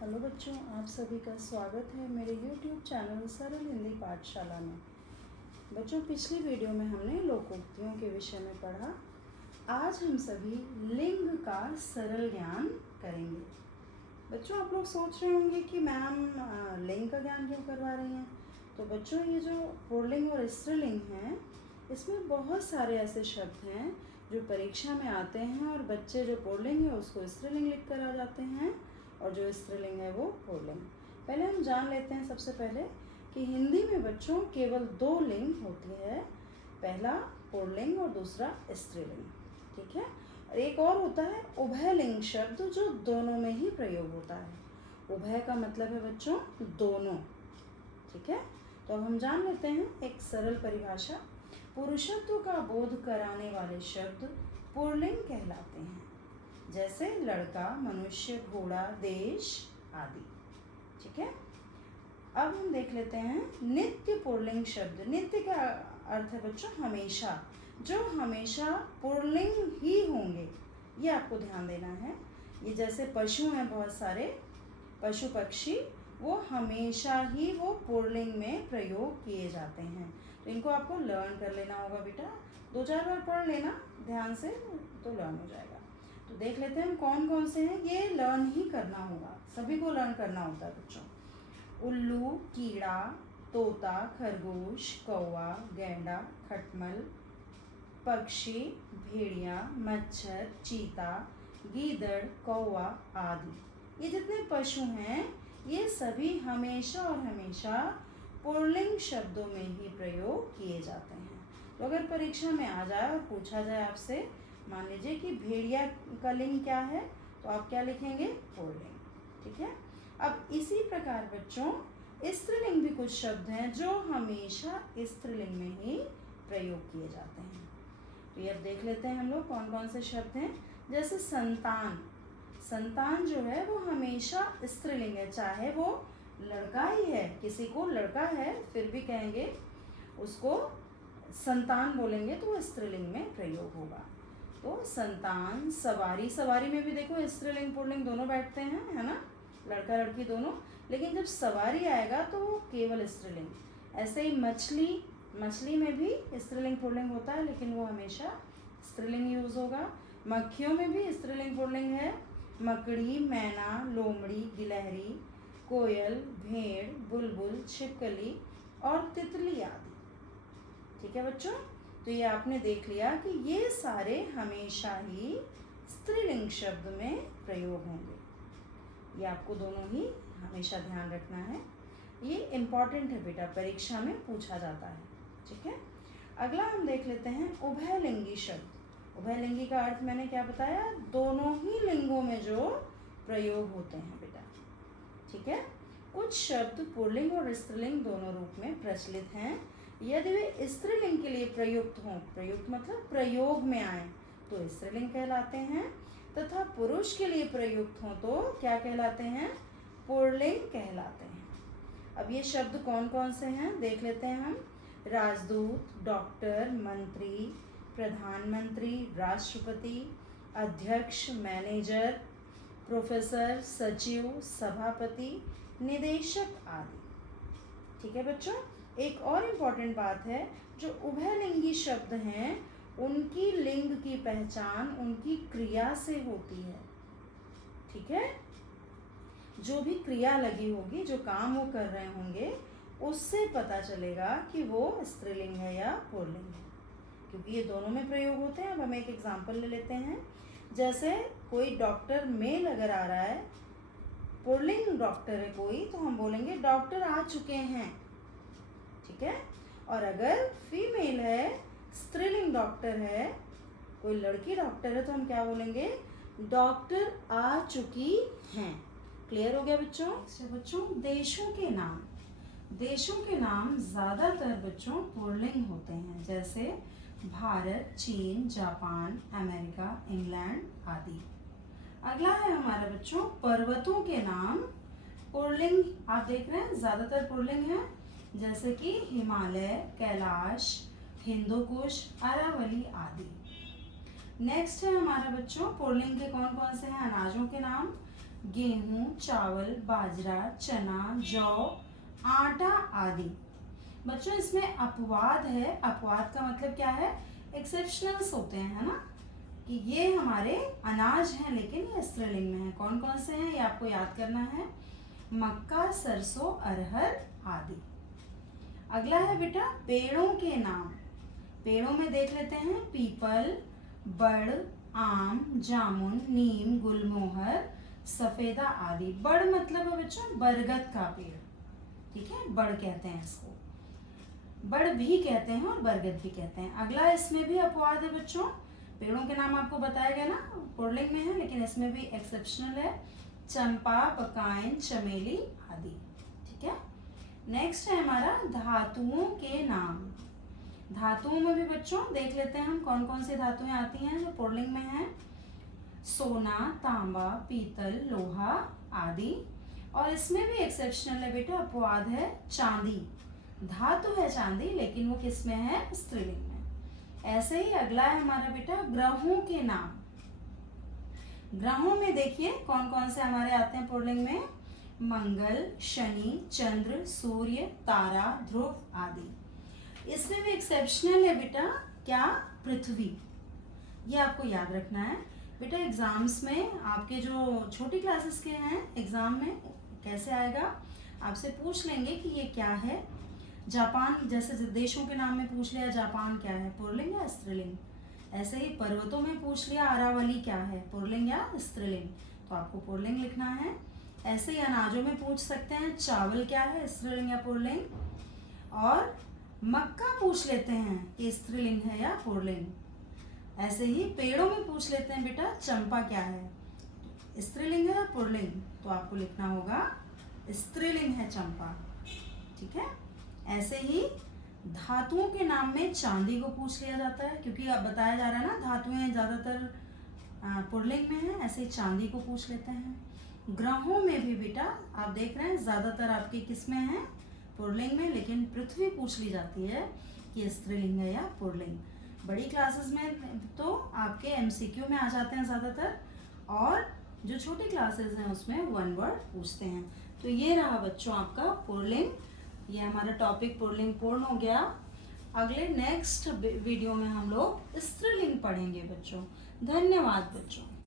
Hello बच्चों, आप सभी का स्वागत है मेरे YouTube चैनल सरल हिंदी पाठशाला में। बच्चों, पिछली वीडियो में हमने लोकोक्तियों के विषय में पढ़ा। आज हम सभी लिंग का सरल ज्ञान करेंगे। बच्चों, आप लोग सोच रहे होंगे कि मैम लिंग का ज्ञान क्यों करवा रही हैं। तो बच्चों, ये जो पुल्लिंग और स्त्रीलिंग हैं, इसमें बहुत सारे ऐसे शब्द हैं जो परीक्षा में आते हैं और बच्चे जो पुल्लिंग है उसको स्त्रीलिंग लिख कर आ जाते हैं और जो स्त्रीलिंग है वो पुल्लिंग। पहले हम जान लेते हैं सबसे पहले कि हिंदी में बच्चों केवल दो लिंग होती है, पहला पुल्लिंग और दूसरा स्त्रीलिंग। ठीक है। और एक और होता है उभयलिंग शब्द, जो दोनों में ही प्रयोग होता है। उभय का मतलब है बच्चों दोनों। ठीक है। तो अब हम जान लेते हैं एक सरल परिभाषा। पुरुषत्व का बोध कराने वाले शब्द पुल्लिंग कहलाते हैं, जैसे लड़का, मनुष्य, घोड़ा, देश आदि। ठीक है। अब हम देख लेते हैं नित्य पुल्लिंग शब्द। नित्य का अर्थ है बच्चों हमेशा, जो हमेशा पुल्लिंग ही होंगे, ये आपको ध्यान देना है। ये जैसे पशु हैं, बहुत सारे पशु पक्षी, वो हमेशा ही वो पुल्लिंग में प्रयोग किए जाते हैं। तो इनको आपको लर्न कर लेना होगा बेटा, 2-4 बार पढ़ लेना ध्यान से, तो लर्न हो जाएगा। तो देख लेते हैं हम कौन कौन से हैं। ये लर्न ही करना होगा, सभी को लर्न करना होता है बच्चों। उल्लू, कीड़ा, तोता, खरगोश, कौवा, गैंडा, खटमल, पक्षी, भेड़िया, मच्छर, चीता, गीदड़, कौवा आदि। ये जितने पशु हैं ये सभी हमेशा और हमेशा पुल्लिंग शब्दों में ही प्रयोग किए जाते हैं। तो अगर परीक्षा में आ जाए और पूछा जाए आपसे, मान लीजिए कि भेड़िया का लिंग क्या है, तो आप क्या लिखेंगे? पुल्लिंग। ठीक है। अब इसी प्रकार बच्चों स्त्रीलिंग भी कुछ शब्द हैं जो हमेशा स्त्रीलिंग में ही प्रयोग किए जाते हैं। तो ये अब देख लेते हैं हम लोग कौन कौन से शब्द हैं। जैसे संतान। संतान जो है वो हमेशा स्त्रीलिंग है, चाहे वो लड़का ही है, किसी को लड़का है फिर भी कहेंगे उसको संतान बोलेंगे तो वो स्त्रीलिंग में प्रयोग होगा। तो संतान। सवारी। सवारी में भी देखो स्त्रीलिंग पुल्लिंग दोनों बैठते हैं, है ना, लड़का लड़की दोनों, लेकिन जब सवारी आएगा तो वो केवल स्त्रीलिंग। ऐसे ही मछली। मछली में भी स्त्रीलिंग पुल्लिंग होता है, लेकिन वो हमेशा स्त्रीलिंग यूज होगा। मक्खियों में भी स्त्रीलिंग पुल्लिंग है। मकड़ी, मैना, लोमड़ी, गिलहरी, कोयल, भेड़, बुलबुल, छिपकली और तितली आदि। ठीक है बच्चों। तो ये आपने देख लिया कि ये सारे हमेशा ही स्त्रीलिंग शब्द में प्रयोग होंगे। ये आपको दोनों ही हमेशा ध्यान रखना है, ये इम्पॉर्टेंट है बेटा, परीक्षा में पूछा जाता है। ठीक है। अगला हम देख लेते हैं उभयलिंगी शब्द। उभयलिंगी का अर्थ मैंने क्या बताया? दोनों ही लिंगों में जो प्रयोग होते हैं बेटा। ठीक है। कुछ शब्द पुल्लिंग और स्त्रीलिंग दोनों रूप में प्रचलित हैं। यदि वे स्त्रीलिंग के लिए प्रयुक्त हों, प्रयुक्त मतलब प्रयोग में आए, तो स्त्रीलिंग कहलाते हैं, तथा पुरुष के लिए प्रयुक्त हों तो क्या कहलाते हैं? पुल्लिंग कहलाते हैं। अब ये शब्द कौन कौन से हैं देख लेते हैं हम। राजदूत, डॉक्टर, मंत्री, प्रधानमंत्री, राष्ट्रपति, अध्यक्ष, मैनेजर, प्रोफेसर, सचिव, सभापति, निदेशक आदि। ठीक है बच्चों। एक और इम्पॉर्टेंट बात है, जो उभयलिंगी शब्द हैं उनकी लिंग की पहचान उनकी क्रिया से होती है। ठीक है। जो भी क्रिया लगी होगी, जो काम वो कर रहे होंगे, उससे पता चलेगा कि वो स्त्रीलिंग है या पुल्लिंग है, क्योंकि ये दोनों में प्रयोग होते हैं। अब हम एक एग्जाम्पल ले लेते हैं। जैसे कोई डॉक्टर मेल अगर आ रहा है, पुल्लिंग डॉक्टर है कोई, तो हम बोलेंगे डॉक्टर आ चुके हैं। ठीक है। और अगर फीमेल है, स्त्रीलिंग डॉक्टर है, कोई लड़की डॉक्टर है, तो हम क्या बोलेंगे? डॉक्टर आ चुकी हैं। क्लियर हो गया बच्चों? बच्चों देशों के नाम। देशों के नाम ज़्यादातर बच्चों पुल्लिंग होते हैं, जैसे भारत, चीन, जापान, अमेरिका, इंग्लैंड आदि। अगला है हमारा बच्चों पर्वतों के नाम। पुल्लिंग आप देख रहे हैं ज़्यादातर पुल्लिंग है, जैसे कि हिमालय, कैलाश, हिंदुकुश, अरावली आदि। नेक्स्ट है हमारा बच्चों पुल्लिंग के कौन कौन से हैं? अनाजों के नाम। गेहूं, चावल, बाजरा, चना, जौ, आटा आदि। बच्चों इसमें अपवाद है। अपवाद का मतलब क्या है? एक्सेप्शनल्स होते हैं, है ना, कि ये हमारे अनाज हैं लेकिन ये स्त्रीलिंग में है। कौन कौन से हैं ये आपको याद करना है। मक्का, सरसों, अरहर आदि। अगला है बेटा पेड़ों के नाम। पेड़ों में देख लेते हैं पीपल, बड़, आम, जामुन, नीम, गुलमोहर, सफेदा आदि। बड़ मतलब है बच्चों बरगद का पेड़, ठीक है, बड़ कहते हैं इसको, बड़ भी कहते हैं और बरगद भी कहते हैं। अगला इसमें भी अपवाद है बच्चों। पेड़ों के नाम आपको बताया गया ना, पुल्लिंग में है लेकिन इसमें भी एक्सेप्शनल है। चंपा, बकाइन, चमेली आदि, ठीक है। नेक्स्ट है हमारा धातुओं के नाम। धातुओं में भी बच्चों देख लेते हैं हम कौन कौन सी धातुएं आती हैं जो पुल्लिंग में है। सोना, तांबा, पीतल, लोहा आदि। और इसमें भी एक्सेप्शनल है बेटा, अपवाद है चांदी। धातु है चांदी लेकिन वो किस में है? स्त्रीलिंग में। ऐसे ही अगला है हमारा बेटा ग्रहों के नाम। ग्रहों में देखिए कौन कौन से हमारे आते हैं पुल्लिंग में। मंगल, शनि, चंद्र, सूर्य, तारा, ध्रुव आदि। इसमें भी एक्सेप्शनल है बेटा क्या? पृथ्वी। ये आपको याद रखना है बेटा। एग्जाम्स में आपके जो छोटी क्लासेस के हैं एग्जाम में कैसे आएगा, आपसे पूछ लेंगे कि ये क्या है। जापान जैसे देशों के नाम में पूछ लिया, जापान क्या है? पुल्लिंग या स्त्रीलिंग। ऐसे ही पर्वतों में पूछ लिया, अरावली क्या है? पुल्लिंग या स्त्रीलिंग। तो आपको पुल्लिंग लिखना है। ऐसे ही अनाजों में पूछ सकते हैं, चावल क्या है? स्त्रीलिंग या पुल्लिंग। और मक्का पूछ लेते हैं कि स्त्रीलिंग है या पुल्लिंग। ऐसे ही पेड़ों में पूछ लेते हैं बेटा चंपा क्या है? स्त्रीलिंग है या पुल्लिंग। तो आपको लिखना होगा स्त्रीलिंग है चंपा, ठीक है। ऐसे ही धातुओं के नाम में चांदी को पूछ लिया जाता है, क्योंकि अब बताया जा रहा है ना धातुएं ज्यादातर पुल्लिंग में है। ऐसे ही चांदी को पूछ लेते हैं। ग्रहों में भी बेटा आप देख रहे हैं ज्यादातर आपके किस में है? पुल्लिंग में, लेकिन पृथ्वी पूछ ली जाती है कि स्त्रीलिंग है या पुल्लिंग। बड़ी क्लासेस में तो आपके एमसीक्यू में आ जाते हैं ज्यादातर, और जो छोटी क्लासेस हैं उसमें वन वर्ड पूछते हैं। तो ये रहा बच्चों आपका पुल्लिंग। ये हमारा टॉपिक पुल्लिंग पूर्ण हो गया। अगले नेक्स्ट वीडियो में हम लोग स्त्रीलिंग पढ़ेंगे बच्चों। धन्यवाद बच्चों।